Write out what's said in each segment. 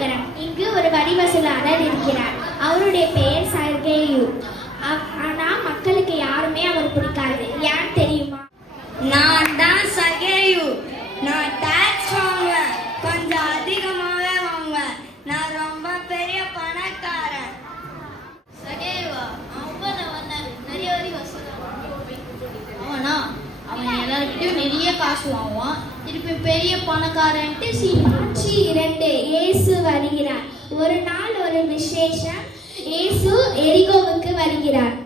நகரம் இங்கு ஒரு வடிவசூலாளர் இருக்கிறார். அவருடைய பெயர் சர்கேயு. காசு வாங்குவான் திருப்பி பெரிய பணக்காரன்ட்டு சீன் காட்சி இரண்டு இயேசு வருகிறார் ஒரு நாள் ஒரு விசேஷம் இயேசு எரிகோவுக்கு வருகிறார்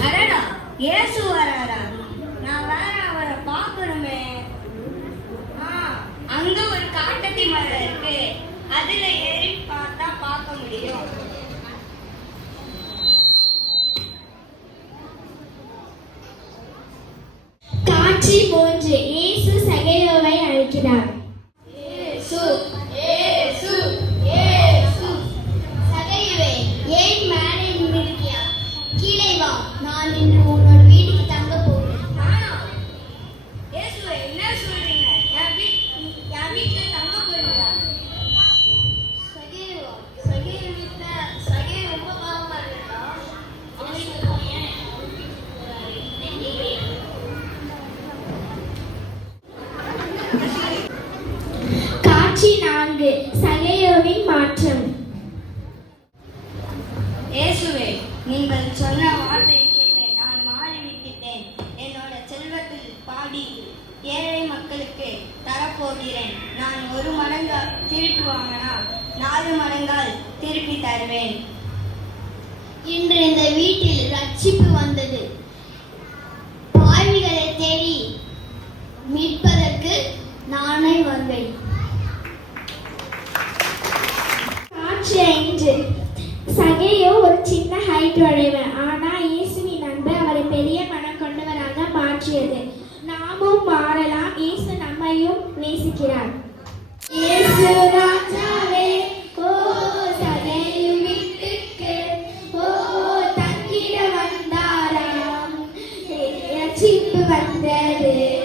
அடடா இயேசு வராரா நான் வேற அவரை பார்க்கணுமே ஆ அங்க ஒரு இருக்கு. அதுல ஏறி பார்த்தா பார்க்க முடியும். காட்சி மூன்று காட்சி நான்கு சகேயோவின் மாற்றம். இயேசுவே நீங்கள் சொன்ன வார்த்தையை கேட்டு நான் மாறி விட்டுட்டேன் என்னோட செல்வத்தில் பாடி ஏழை மக்களுக்கு தரப்போகிறேன். நான் ஒரு மடங்கா திருப்பி வாங்கினா நாலு மடங்கால் திருப்பி தருவேன். இன்று இந்த வீட்டில் ரட்சிப்பு வந்தது. பாவிகளை தேடி மீட்பதற்கு நானே வருவேன் சேஞ்சு ஐந்து ஒரு சின்ன ஹைட் உடையவன் ஆனா இயேசுவின் அன்பு அவரை பெரிய மனம் கொண்டவராக மாற்றியது. நாமும் மாறலாம். இயேசு நம்மையும் நேசிக்கிறார். இயேசு ராஜாவே ஓ ஓ வந்தாராம். வந்தது.